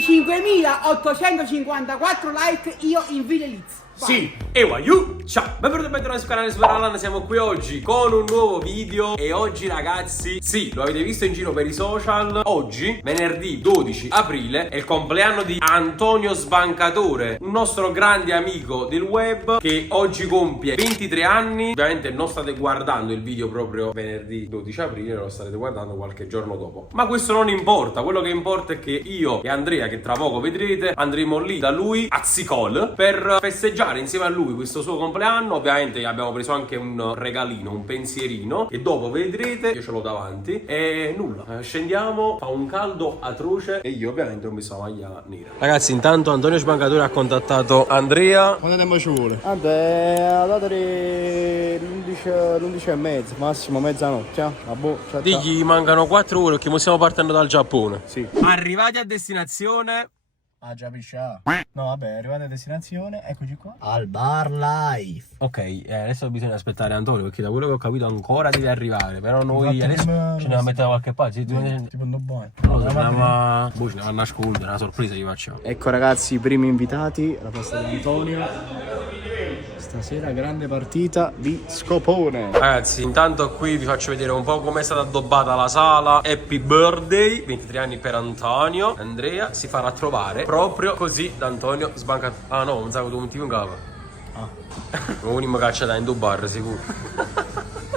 25.854 like, io invidio Liz. Sì, e Wayu, ciao, benvenuti e bentornati sul canale Super Alan. Siamo qui oggi con un nuovo video. E oggi ragazzi, sì, lo avete visto in giro per i social, oggi, venerdì 12 aprile, è il compleanno di Antonio Sbancatore, un nostro grande amico del web che oggi compie 23 anni. Ovviamente non state guardando il video proprio venerdì 12 aprile, lo starete guardando qualche giorno dopo, ma questo non importa. Quello che importa è che io e Andrea, che tra poco vedrete, andremo lì da lui a Zicol per festeggiare insieme a lui questo suo compleanno. Ovviamente abbiamo preso anche un regalino, un pensierino, che dopo vedrete. Io ce l'ho davanti. E nulla, scendiamo, fa un caldo atroce e io ovviamente ho messo la maglia nera. Ragazzi, intanto Antonio Sbancatore ha contattato Andrea. Quanto tempo ci vuole? La data l'11 e mezza, massimo mezzanotte. Digli mancano 4 ore perché stiamo partendo dal Giappone. Sì. Arrivati a destinazione. Ah già piscià. No vabbè, arrivate a destinazione, eccoci qua. Al Bar Life. Ok, adesso bisogna aspettare Antonio perché da quello che ho capito ancora deve arrivare. Però noi adesso ce ne andiamo a mettere da qualche parte. Tipo un buono. Andiamo a nascondere, una sorpresa gli facciamo. Ecco ragazzi, i primi invitati, la festa di Antonio. Stasera grande partita di scopone. Ragazzi, intanto qui vi faccio vedere un po' come è stata addobbata la sala. Happy birthday, 23 anni per Antonio. Andrea si farà trovare proprio così da Antonio Sbancatore. Ah no, un sacco di motivo in capo. Un caccia da indobbare sicuro.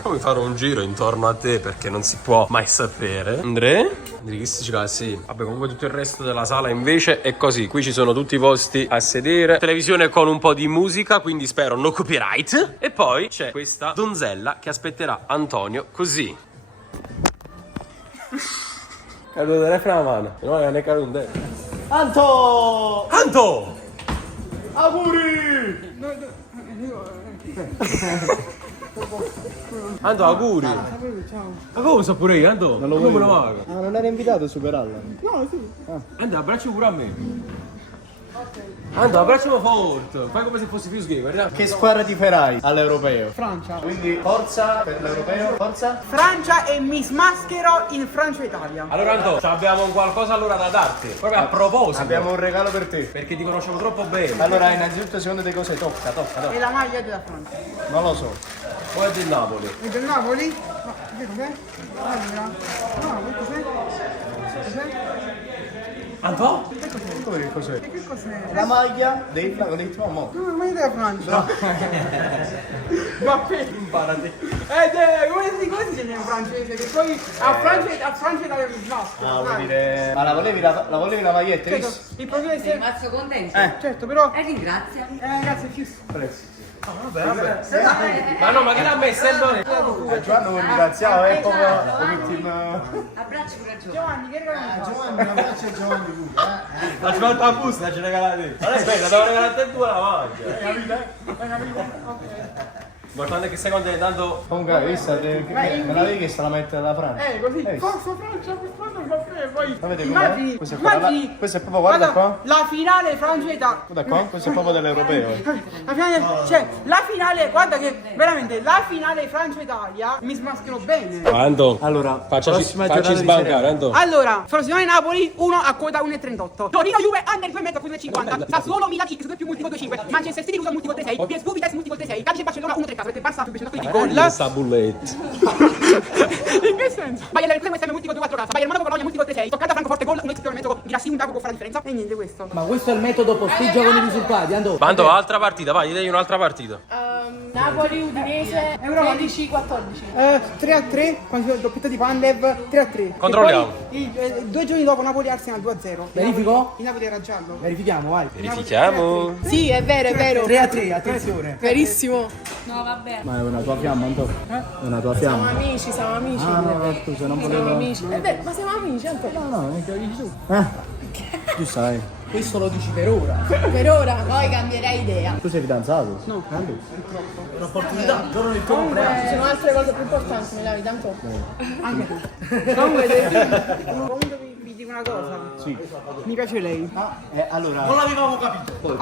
Come farò un giro intorno a te perché non si può mai sapere. Andrea? Che si dice sì. Vabbè, comunque tutto il resto della sala invece è così. Qui ci sono tutti i posti a sedere, televisione con un po' di musica, quindi spero no copyright. E poi c'è questa donzella che aspetterà Antonio così. Caduto il telefono alla mano. No, non è caduto un telefono. Anto! Anto! Auguri! Anto, auguri! Ma come so pure io, Anto? Non lo come voglio. lo maga? Ah, non era invitato a superarla? No, sì. Anto, abbraccio pure a me. Anto, abbracciamo forte. Fai come se fossi più sgay, guarda. Che squadra ti farai all'europeo? Francia. Quindi forza per l'europeo, forza? Francia e mi smaschero in Francia-Italia. Allora Anto, abbiamo qualcosa allora da darti. Proprio a proposito. Abbiamo un regalo per te. Perché ti conosciamo troppo bene. Allora, innanzitutto secondo te cos'è? Tocca. E la maglia della Francia. Non lo so. Poi è del Napoli. E del Napoli? No, che cos'è? Allora. No, che cos'è? Anto? Come che cos'è? E che cos'è? La maglia dei flagonetti mo. No, la maglia della Francia. Vabbè. Imparati. Come si dice in francese? Che poi a Francia Italia mi smaschero. Ah, vuol dire... Ma la volevi la maglietta? Certo, Visto? il problema è Sei se... rimasto contento? Certo, però... Ringrazia. Grazie, fisso. Vabbè. Ma no, ma che l'ha messa il nome? A Giovanni lo ringraziamo, è proprio come team... Abbraccio pure a Giovanni. Giovanni, che regalo? Giovanni, un abbraccio a Giovanni. La svolta a busta, la ci regalate. Allora aspetta, devo regalare a te due la mangia. L'importante è che sei contento, tanto... Comunque, hai visto? Me l'avevi chiesto la maglietta della Francia? Così. Hai visto? Forza Francia, quest'anno vabbè, poi... Sapete Immagini, com'è? Questo è proprio, guarda qua. La finale Francia-Italia. Guarda qua, questo è proprio dell'europeo. La finale, cioè, la finale, guarda che veramente la finale Francia-Italia mi smaschero bene. Anto, Allora, facci sbancare, Anto. Allora, Frosinone-Napoli 1 a quota 1,38. Torino-Juve under 2,5 a quota 50. Sassuolo-Milan X più multiplo 2,5. Manchester City Lusa multiplo 3,6. PSV Vitesse multiplo 3,6. Calcio Barcellona 1,3 perché Barça più di gol. Sta bulletta. In che senso? Bayern Leverkusen SM multiplo 2,4 casa. Bayern Monaco Bologna multiplo 3,6. Toccata Francoforte gol 1x più elemento di Rassi un dato può fare la differenza. E niente questo. Ma questo è il metodo postiggia con i risultati, Andò. Anto, altra partita, vai, dai un'altra partita. Napoli, Udinese, 13-14. 3-3, quando doppietta di Pandev, 3-3. Controlliamo. E poi, 2 giorni dopo Napoli Arsenal 2-0. Verifico? Il Napoli era giallo. Verifichiamo, vai. Verifichiamo. Sì, è vero, è vero. 3-3, attenzione. Verissimo. No, vabbè. Ma è una tua fiamma, Anto? È una tua Siamo fiamma. amici, siamo amici. Ah, no, scusa, non Siamo volevo... amici. Beh, ma siamo amici, Anto. No, mica lo dici tu. Tu sai. Questo lo dici per ora. Per ora, poi cambierai idea. Tu sei fidanzato? No. Anto? Un'opportunità, il giorno del tuo compleanno. Ci sono altre cose più importanti nella vita, Anto. Anche tu. Comunque vi dico una cosa. Sì. Mi piace lei. Allora... Non l'avevamo capito. No,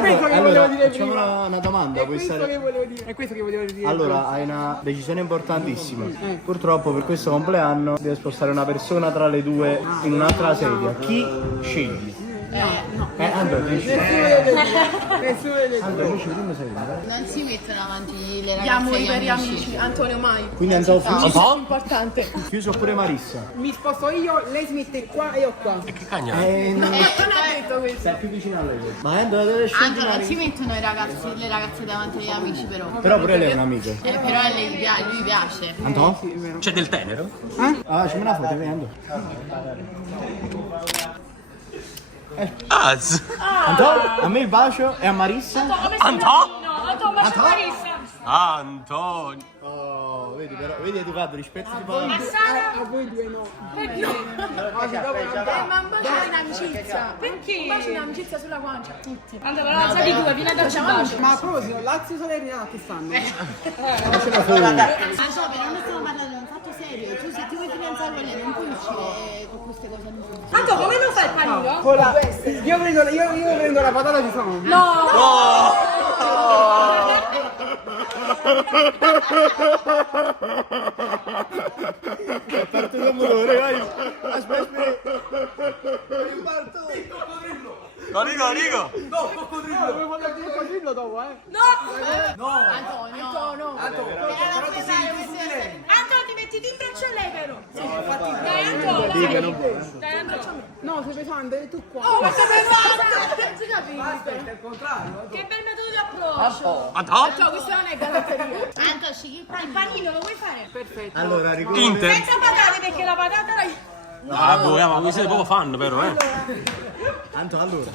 questo che volevo dire facciamo prima. una domanda. È puoi questo stare- che volevo dire. È questo che volevo dire. Allora, hai una decisione importantissima. Purtroppo per questo compleanno devi spostare una persona tra le due in un'altra sedia. Chi scegli? Andrea, Nessuno delle due. amici, come sei? Non si mettono avanti le Gli ragazze amori agli per gli amici. amici. Antonio mai. Quindi andavo Importante. chiuso pure Marissa. Mi sposto io, lei si mette qua e io qua. E che cagna? Non ha detto questo. Sei più vicino a lei. Ma Andrea deve Anche scegliere non si Marissa. mettono le ragazze davanti agli amici però. Però pure lei è un amico. Però a lei lui piace. Anto? C'è del tenero? Ah, c'è una foto, vendo. Az! Anto, a me il bacio e a Marissa. Antonio! Oh, vedi però, vedi educato, rispetto di parola. A voi due no. Ma un bacio in amicizia. Perché? Un bacio in amicizia sulla guancia a tutti. Allora, la alza di due, vieni a darci un bacio. Ma a proposito, Lazio Salernitana che stanno? Ma so, però non stiamo parlando di un fatto serio. Tu se ti vuoi fidanzare con lei non puoi uscire con queste cose. Tanto, come lo fai il panino? Con la- io prendo la patata di fame. Parto da muro, vai. Aspetta. Rigo! Devo fare il codrillo dopo, Antonio. Anto, ti metti in braccio a lei però. Dai, Anto, dai, Anto. No, sei pesante, e tu qua. Ma che bel metodo di approccio. Anto? Questa non è galatteria. Anto, scegli Il panino lo vuoi fare? Perfetto. Allora, ricordo. Inter! Senza patate perché la patata la... Ah, boh, ma voi siete proprio fan però, Anto, allora.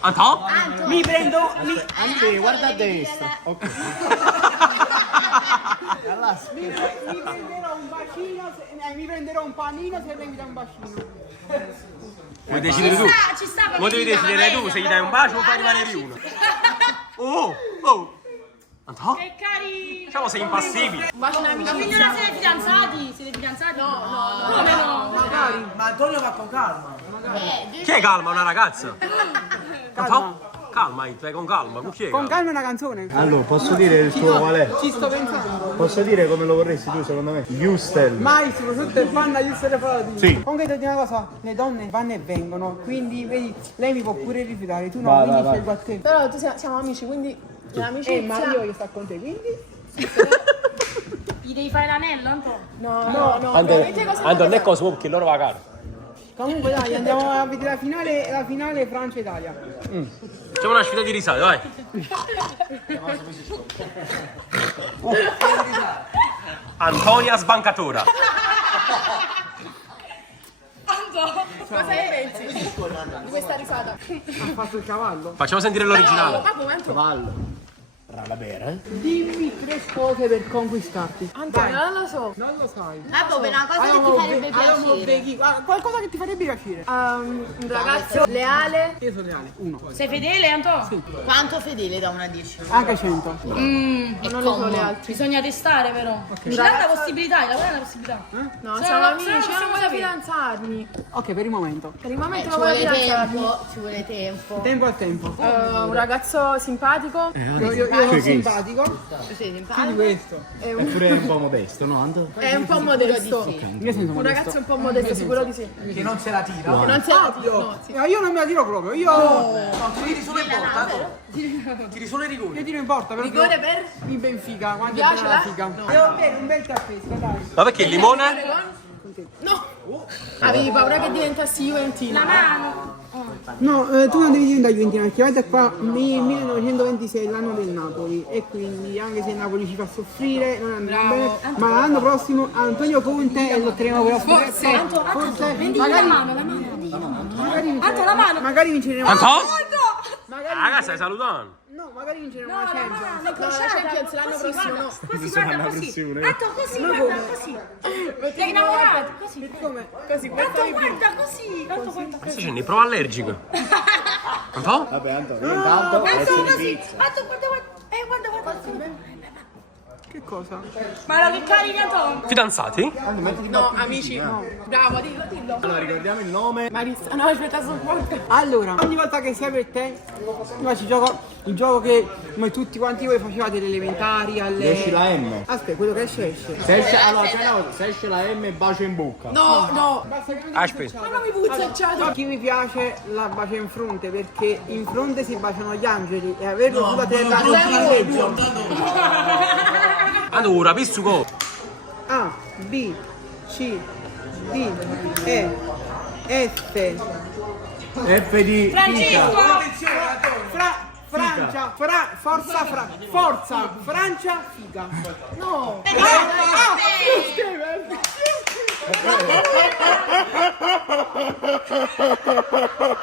Anto? Mi prendo. Andrea, guarda a destra. Ok. Mi prenderò un bacino, mi prenderò un panino se lei mi dà un bacino. Vuoi decidere tu? Ci sta Vuoi devi decidere tu se gli dai un bacio o fai rimanere uno? Oh! Anto? Che carino. Diciamo sei impassibile. Un bacio in Ma quindi amicizia. non siete fidanzati? Siete fidanzati? No. Come no? Magari. Ma Antonio va con calma. Chi è calma? Una ragazza? Anto? Calma, fai con calma, con chi è? Con calma è una canzone. Allora, posso dire il tuo qual è? Ci sto pensando. Posso dire come lo vorresti tu, secondo me? Justel. Mai, soprattutto il fan di essere paladino. Sì. Comunque devo dire una cosa, le donne vanno e vengono, quindi vedi, lei mi può pure rifiutare, tu no, Vai, quindi vai, scelgo a te. Però tu siamo amici, quindi l'amicizia. Ma io che sto con te, quindi? Gli devi fare l'anello, Anto? No, veramente cosa non è cosa perché loro va caro. Comunque dai, andiamo a vedere la finale Francia-Italia. Facciamo una sfida di risate, vai. Antonia sbancatora. Cosa ne pensi di questa risata? Ha fatto il cavallo. Facciamo sentire l'originale. Ma come Antonio? Cavallo. Rala bera, eh? Dimmi 3 cose per conquistarti. Antonio, non lo so. Non lo sai. Vabbè, per una cosa che ti farebbe piacere. Qualcosa che ti farebbe piacere. Un ragazzo leale. Io sono reale, 1. Sei fedele, Anto? Quanto fedele da 1 a 10? Anche 100. Non lo so le altre. Bisogna testare però. Ci dà la possibilità, la vuoi la possibilità? No, Se siamo no- amici, se no io non possiamo voglio sapere. fidanzarmi. Ok, per il momento. Per il momento Ci non voglio vuole fidanzarmi. tempo, ci vuole tempo. Tempo al tempo. Un ragazzo simpatico. Io sono simpatico. Tu sei Quindi simpatico? questo. È pure un po' modesto, no? Anto? È un po' modesto. Io sono Un modesto. ragazzo un po' modesto, sicuro di sì. Che non se la tira. Non si no, sì. Io non me la tiro proprio, io No, tu tiri solo in porta. Tiri solo i rigori. io tiro in porta però Rigore per? in Benfica, quando è piace bella la la? figa. Devo bere un bel caffè, dai. Ma perché il limone? No. Avevi paura che diventassi Juventina. No, tu non devi diventare Juventina, perché guarda qua, 1926 è l'anno del Napoli e quindi anche se il Napoli ci fa soffrire, non andrà bene, ma l'anno prossimo Antonio Conte e lotteremo per la Forse. Anto, prendi la mano. magari vinceremo. Anto? Magari Raga, stai salutando. no, magari vinceremo la Champions. No, la Champions l'anno prossimo no. Così, guarda, così. Anto, così, guarda, così. Sei innamorato, così. Come? Così, Anto, guarda, così. Anto, guarda. Questo c'è ne prova allergico. Anto? Vabbè, Anto, intanto Anto, essere così. pizza. Anto, guarda, guarda. Guarda. Che cosa? Ma che caricato? Fidanzati? No, amici, no. Bravo, dillo. Allora, ricordiamo il nome. Marissa, no, aspetta, sono forte. Allora, ogni volta che sei per te, io ci gioco il gioco che come tutti quanti voi facevate alle elementari, alle... Esci la M. Aspetta, quello che esce esce. Se esce, allora, se esce la M, bacio in bocca. No, no. Aspetta. Ma non mi puzza il ciato. Chi mi piace la bacia in fronte perché in fronte si baciano gli angeli e averlo sulla testa è peggio. Allora, pissuco. A, B, C, D, E, F, F di fica. Francia, forza, Francia, figa. No.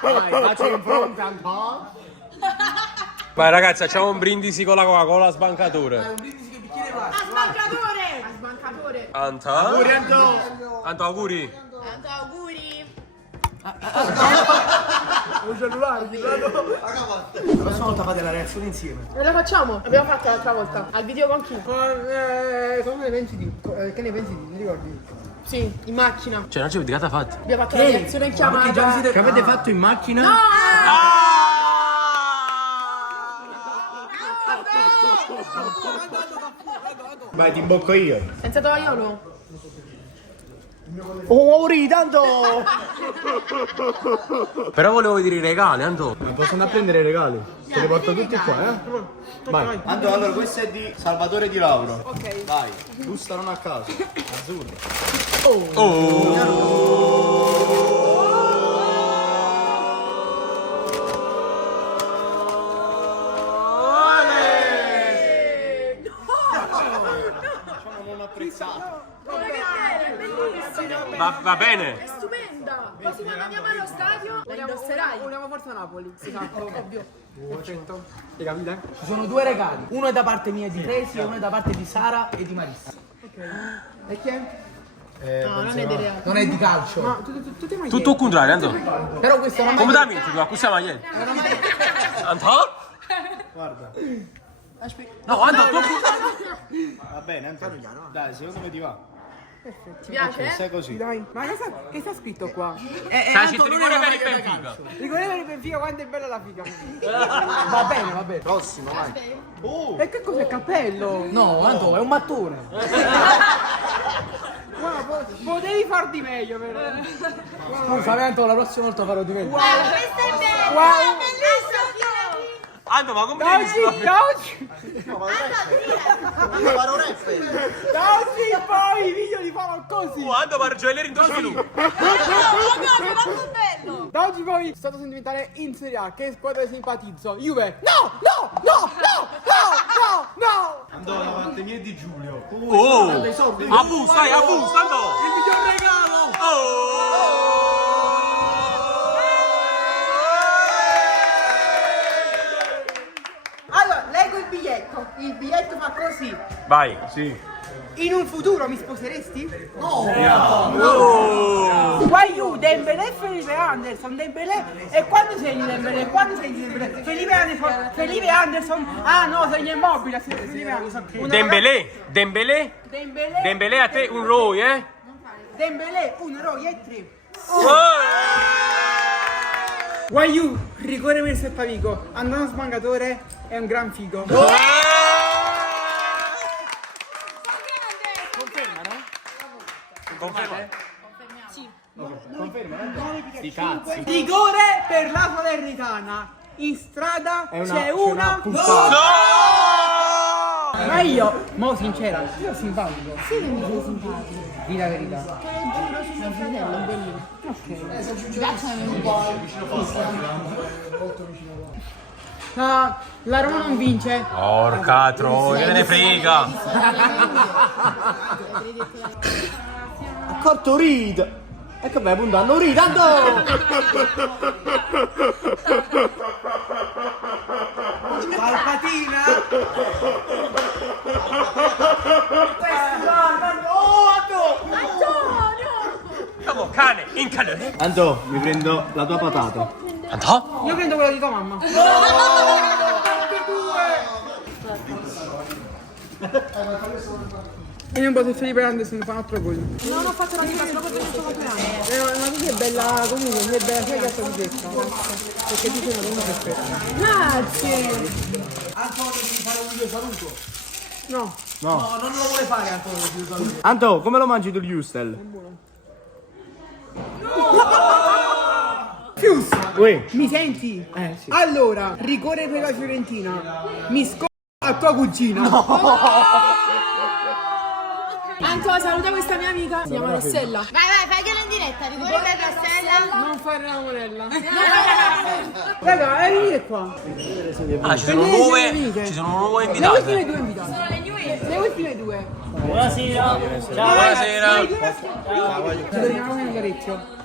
Vai, bacio in fronte, Anton. Vai ragazzi, facciamo un brindisi con la Coca-Cola sbancatore. A sbancatore! A sbancatore. Anta? Auguri, Anton. Anto, auguri. Tanto auguri. La prossima volta fate la reazione insieme. Non la facciamo? L'abbiamo fatta l'altra volta. Al video con chi? Cosa ne pensi di? Che ne pensi di? Ti ricordi? Sì, in macchina. Cioè, non ci avete fatta? Abbiamo fatto la reazione in chiamata. Che avete fatto in macchina? Vai, ti imbocco io. Senza tovagliolo? Oh, tanto! Però volevo dire i regali, Anto. Non posso andare a prendere i regali. Te li porto tutti qua, eh? Vai. Anto, allora questo è di Salvatore Di Lauro. Ok. Vai, busta non a caso. Azzurro. Diciamo non apprezzato. Va bene. È stupenda. Quando andiamo allo stadio la indosserai. Vogliamo forza Napoli. Esatto, ovvio. Perfetto. Hai capito? Ci sono due regali. Uno è da parte mia di Resi e uno è da parte di Sara e di Marissa. E chi è? No, non è delle Non è di calcio. Ma tu ti mai Tutto il contrario, Anto. Però questa è una Come maglia. dammi? Tu accusa la maglietta. Anto? Guarda. No, Anto, tu... Va bene, Anto. Dai, secondo me ti va. Ti piace? Sei così. Dai, ma che sta scritto qua? Sai, ci rigore per il Benfica. Ricordate per Benfica quanto è bella la figa. Va bene, va bene. Prossimo, vai. E che cos'è cappello? No, Anto, è un mattone. Guarda, potevi far di meglio però. Scusa, Anto, la prossima volta farò di meglio. Questa è bella! Wow. Bellissima! Anto, ma come Da devi oggi poi i video li farò così. Anto, ma gioielli in 2 minuti. Molto bello! Da oggi poi sono stato sentimentale in Serie A. Che squadra simpatizzo? Juve. No! Anto, la parte mia è di Giulio. Oh! Abu, stai, Abu, stanno! Il miglior regalo. Allora, leggo il biglietto. Il biglietto fa così. Vai. Sì. In un futuro mi sposeresti? Oh! Guaiu, Dembélé, Felipe Anderson, Dembélé. E quando segni Dembélé? Quando segni Dembélé? Felipe Anderson. Ah no, segni Immobile. Felipe Anderson. Dembélé a te un Roy, eh? Dembélé, 1 Roy e 3. Guaiu, rigore per Seppavico. Andando smangatore è un gran figo. Conferma? Sti cazzi. Rigore per la Salernitana. In strada c'è una puttana. Ma io, mo sincera, io sono simpatico. Sì, mi sei simpatico. Di la verità. Te lo giuro su mio fratello, è bellino. Ok. Ti piacciono un po'? La Roma non vince. Porca troia, che ne frega. Accorto Reed. Ecco beh, puntando Reed, Anto! Palpatina. Siamo cane, in cane. Anto, mi prendo la tua patata. Anto? Io prendo quella di tua mamma. E non posso celebrare Anderson, fa un altro gol. Non ho fatto la vita, solo perché non sto facendo. Ma tu sei bella comunque, sei bella sia che alta di testa. Perché tu sei una donna perfetta. Grazie. Antonio, devi fare un video saluto. No. No, non lo vuole fare Antonio, il video saluto. Anto, come lo mangi tu il Justel? Fius, Uè. mi senti? Sì. Allora, rigore per la Fiorentina. Mi a tua cugina. Anto, saluta questa mia amica. Si chiama Rossella. Vai, faglielo in diretta, rigore per Rossella. Non fare la monella. Raga, venite qua. Ah, ci sono nuove Le invitate. ultime due invitate. Le ultime due. Buonasera. Ci torniamo nel garecchio.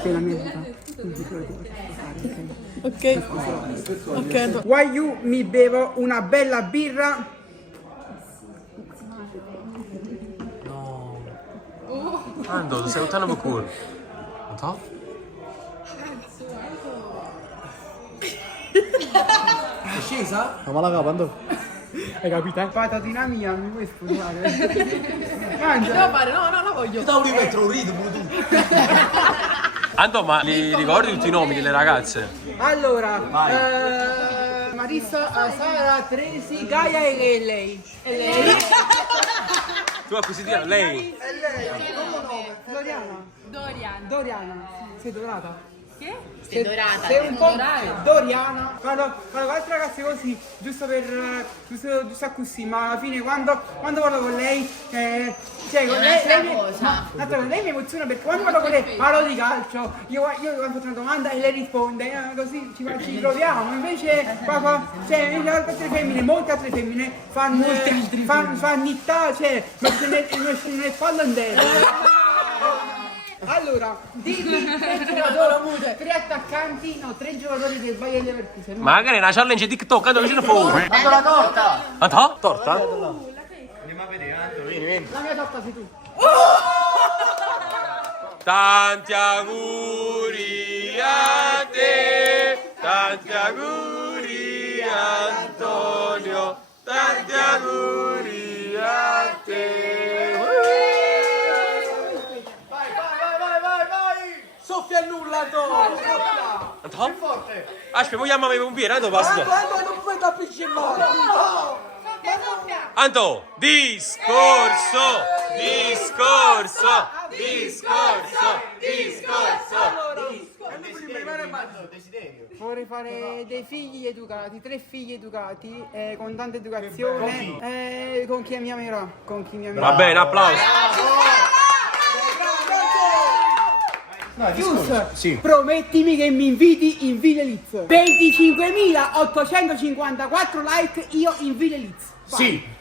Sei la mia vita. Ok. Ok. Why you mi bevo una bella birra? Ando, tu stai buttando per culo. Non so? È scesa? Ma la capa, Anto? Hai capito? Patatina mia, mi vuoi sposare? Mangia. Devo fare? No, la voglio. Da un metro un rito pure tu. Anto, ma li ricordi tutti i nomi delle ragazze? Allora, Marissa, Sara, Tresi, Gaia e lei. E lei? Tu acquisitiva lei? Doriana. Doriana. Sei dorata? Sei dorata. Sei un po' Doriana. Quando altre ragazze così, giusto così, ma alla fine quando parlo con lei, cioè con lei mi emoziona perché quando parlo con lei parlo di calcio, io quando faccio una domanda e lei risponde, così ci proviamo, invece cioè, altre femmine, molte altre femmine fanno nittà, cioè nel pallondello. Allora, dimmi tre attaccanti, no, tre giocatori del Bayern Leverkusen. Magari una challenge TikTok, Anto, vicino fuori. Anto, la torta! Anto? Torta? Andiamo a vedere, Anto, vieni. La mia torta sei tu. Tanti auguri a te, tanti auguri Antonio, tanti auguri a te. Soffia il nulla, Antonio! Anto? Aspetta, vogliamo avere un birra, Anto, basta. Antonio, non puoi tappiccare! Anto, discorso. Vorrei fare dei figli educati, 3 figli educati, con tanta educazione, con chi mi amerà, Va bene, applauso. Chius, Sì. promettimi che mi inviti in Ville Liz. 25.854 like io in Ville Liz. Sì.